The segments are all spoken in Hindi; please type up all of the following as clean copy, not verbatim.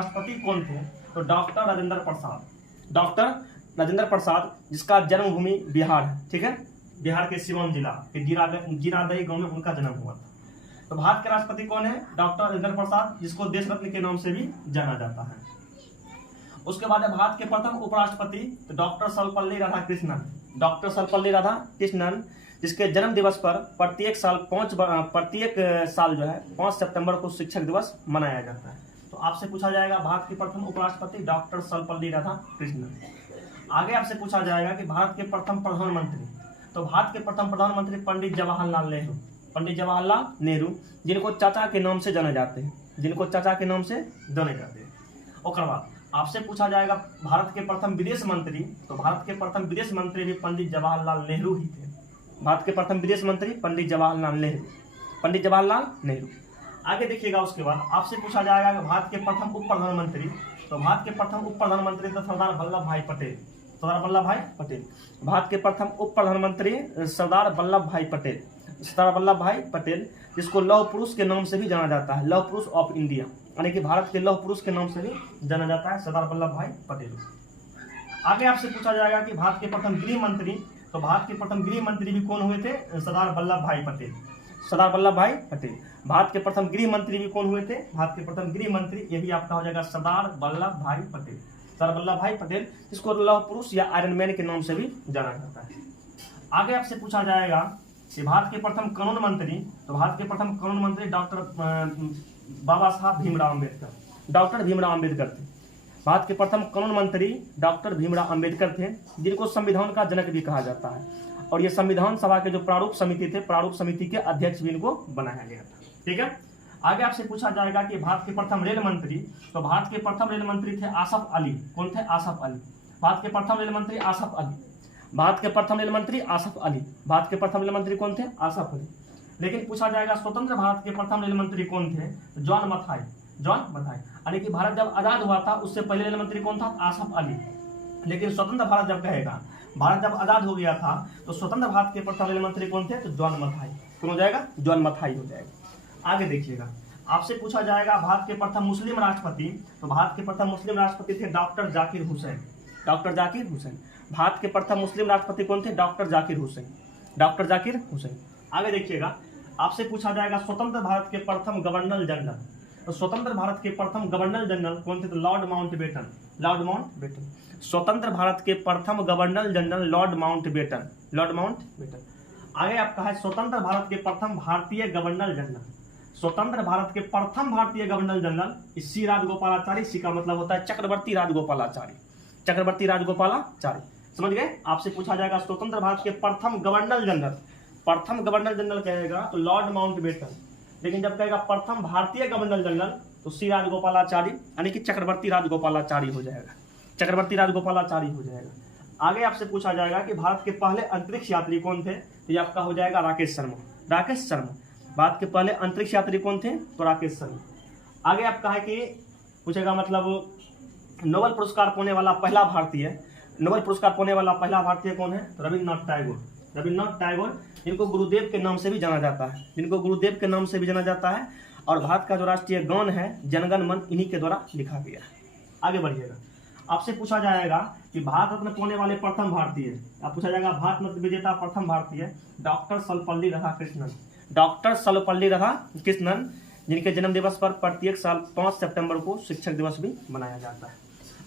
उपराष्ट्रपति कौन थे? तो डॉक्टर राजेंद्र प्रसाद। डॉक्टर राजेंद्र प्रसाद, जिसका जन्मभूमि बिहार है, ठीक है, बिहार के सिवान जिला के जीरादही गांव में उनका जन्म हुआ था। तो भारत के राष्ट्रपति कौन है? डॉक्टर राजेंद्र प्रसाद, जिसको देश रत्न के नाम से भी जाना जाता है। उसके बाद है भारत के प्रथम उपराष्ट्रपति तो डॉक्टर सर्वपल्ली राधाकृष्णन। डॉक्टर सर्वपल्ली राधाकृष्णन, जिसके जन्म दिवस पर प्रत्येक साल 5 सितंबर को शिक्षक दिवस मनाया जाता है। तो आपसे पूछा जाएगा भारत के प्रथम उपराष्ट्रपति डॉक्टर सर्वपल्ली राधाकृष्णन। आगे आपसे पूछा जाएगा कि भारत के प्रथम प्रधानमंत्री, तो भारत के प्रथम प्रधानमंत्री पंडित जवाहरलाल नेहरू। पंडित जवाहरलाल नेहरू, जिनको चाचा के नाम से जाने जाते हैं, जिनको चाचा के नाम से जाने जाते हैं। उसके बाद आपसे पूछा जाएगा भारत के प्रथम विदेश मंत्री, तो भारत के प्रथम विदेश मंत्री भी पंडित जवाहरलाल नेहरू ही थे। भारत के प्रथम विदेश मंत्री पंडित जवाहरलाल नेहरू, पंडित जवाहरलाल नेहरू। आगे देखिएगा, उसके बाद आपसे पूछा जाएगा कि भारत के प्रथम उप प्रधानमंत्री, तो भारत के प्रथम उप प्रधानमंत्री तो सरदार वल्लभ भाई पटेल। सरदार वल्लभ भाई पटेल, भारत के प्रथम उप प्रधानमंत्री सरदार वल्लभ भाई पटेल। सरदार वल्लभ भाई पटेल, जिसको लौह पुरुष के नाम से भी जाना जाता है, लौह पुरुष ऑफ इंडिया, यानी कि भारत के लौह पुरुष के नाम से भी जाना जाता है सरदार वल्लभ भाई पटेल। आगे आपसे पूछा जाएगा कि भारत के प्रथम गृह मंत्री, तो भारत के प्रथम गृह मंत्री भी कौन हुए थे? सरदार वल्लभ भाई पटेल। सरदार वल्लभ भाई पटेल, भारत के प्रथम गृह मंत्री भी कौन हुए थे? भारत के प्रथम गृह मंत्री, ये भी आपका हो जाएगा सरदार वल्लभ भाई पटेल। सरदार वल्लभ भाई पटेल, जिसको लौह पुरुष या आयरन मैन के नाम से भी जाना जाता है। आगे आपसे पूछा जाएगा कि भारत के प्रथम कानून मंत्री, तो भारत के प्रथम कानून मंत्री डॉक्टर बाबा साहब भीमराव अम्बेडकर। डॉक्टर भीमराव अम्बेडकर थे। भारत के प्रथम कानून मंत्री डॉक्टर भीमराव अम्बेडकर थे, जिनको संविधान का जनक भी कहा जाता है। और ये संविधान सभा के जो प्रारूप समिति थे, प्रारूप समिति के अध्यक्ष भी इनको बनाया गया था। ठीक है, आगे आपसे पूछा जाएगा कि भारत के प्रथम रेल मंत्री, तो भारत के प्रथम रेल मंत्री थे आसफ अली। कौन थे? आसफ अली। भारत के प्रथम रेल मंत्री आसफ अली। भारत के प्रथम रेल मंत्री आसफ अली। भारत के प्रथम रेल मंत्री कौन थे? आसफ अली। लेकिन पूछा जाएगा स्वतंत्र भारत के प्रथम रेल मंत्री कौन थे? तो जॉन मथाई। जॉन मथाई, यानी कि भारत जब आजाद हुआ था उससे पहले रेल मंत्री कौन था? आसफ अली। लेकिन स्वतंत्र भारत जब कहेगा, भारत जब आजाद हो गया था तो स्वतंत्र भारत के प्रथम रेल मंत्री कौन थे? तो जॉन मथाई। कौन हो जाएगा? जॉन मथाई हो जाएगा। आगे देखिएगा, आपसे पूछा जाएगा भारत के प्रथम मुस्लिम राष्ट्रपति, तो भारत के प्रथम मुस्लिम राष्ट्रपति थे डॉक्टर जाकिर हुसैन। डॉक्टर जाकिर हुसैन, भारत के प्रथम मुस्लिम राष्ट्रपति कौन थे? डॉक्टर जाकिर हुसैन। डॉक्टर जाकिर हुसैन। आगे देखिएगा, आपसे पूछा जाएगा स्वतंत्र भारत के प्रथम गवर्नर जनरल, तो स्वतंत्र भारत के प्रथम गवर्नर जनरल कौन थे? तो लॉर्ड माउंटबेटन। लॉर्ड माउंटबेटन, स्वतंत्र भारत के प्रथम governor general Lord Mountbatten. Lord Mountbatten. आगे आपका है स्वतंत्र भारत के प्रथम भारतीय गवर्नर जनरल। स्वतंत्र भारत के प्रथम भारतीय गवर्नर जनरल सी राजगोपालाचारी। सी का मतलब होता है चक्रवर्ती राजगोपालाचारी। चक्रवर्ती राजगोपालाचारी, समझ गए? आपसे पूछा जाएगा स्वतंत्र भारत के प्रथम गवर्नर जनरल, प्रथम गवर्नर जनरल कहेगा तो लॉर्ड माउंटबेटन। लेकिन जब कहेगा प्रथम भारतीय गवर्नर जनरल तो सी राजगोपालाचारी, यानी कि चक्रवर्ती राजगोपालाचारी हो जाएगा। चक्रवर्ती राजगोपालाचारी हो जाएगा। आगे आपसे पूछा जाएगा कि भारत के पहले अंतरिक्ष यात्री कौन थे? तो ये आपका हो जाएगा राकेश शर्मा। राकेश शर्मा, भारत के पहले अंतरिक्ष यात्री कौन थे? तो राकेश शर्मा। आगे आपका है कि पूछेगा मतलब नोबेल पुरस्कार पाने वाला पहला भारतीय, नोबेल पुरस्कार पाने वाला पहला भारतीय कौन है? तो रविन्द्रनाथ टैगोर। रविन्द्रनाथ टैगोर, जिनको गुरुदेव के नाम से भी जाना जाता है, जिनको गुरुदेव के नाम से भी जाना जाता है। और भारत का जो राष्ट्रीय गान है जनगण मन, इन्हीं के द्वारा लिखा गया है। आगे बढ़िएगा, आपसे पूछा जाएगा कि भारत रत्न पाने वाले प्रथम भारतीय, आप पूछा जाएगा भारत रत्न विजेता प्रथम भारतीय डॉक्टर सर्वपल्ली राधाकृष्णन। डॉक्टर सर्वपल्ली राधाकृष्णन, जिनके जन्म दिवस पर प्रत्येक साल 5 सितंबर को शिक्षक दिवस भी मनाया जाता है।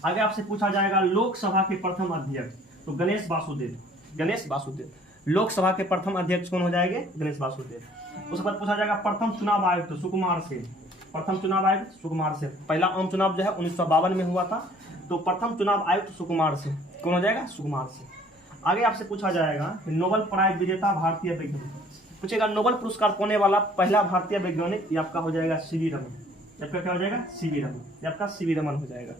आगे आपसे पूछा जाएगा लोकसभा के प्रथम अध्यक्ष, तो गणेश वासुदेव। गणेश वासुदेव, लोकसभा के प्रथम अध्यक्ष कौन हो जाएंगे? गणेश वासुदेव। उसके बाद पूछा जाएगा प्रथम चुनाव आयुक्त सुकुमार सेन। प्रथम चुनाव आयुक्त सुकुमार सेन। पहला आम चुनाव जो है 1952 में हुआ था, तो प्रथम चुनाव आयुक्त सुकुमार सेन। कौन हो जाएगा? सुकुमार सेन। आगे आपसे पूछा जाएगा नोबेल प्राइज विजेता भारतीय वैज्ञानिक, पूछेगा नोबेल पुरस्कार पाने वाला पहला भारतीय वैज्ञानिक, ये आपका हो जाएगा सीवी रमन। आपका क्या हो जाएगा? सीवी रमन। ये आपका सीवी रमन हो जाएगा।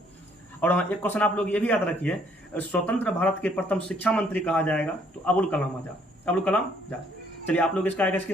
और हाँ, एक क्वेश्चन आप लोग ये भी याद रखिए, स्वतंत्र भारत के प्रथम शिक्षा मंत्री कहा जाएगा तो अबुल कलाम आजाद। अबुल कलाम आजाद। चलिए आप लोग इसका आएगा स्क्रीन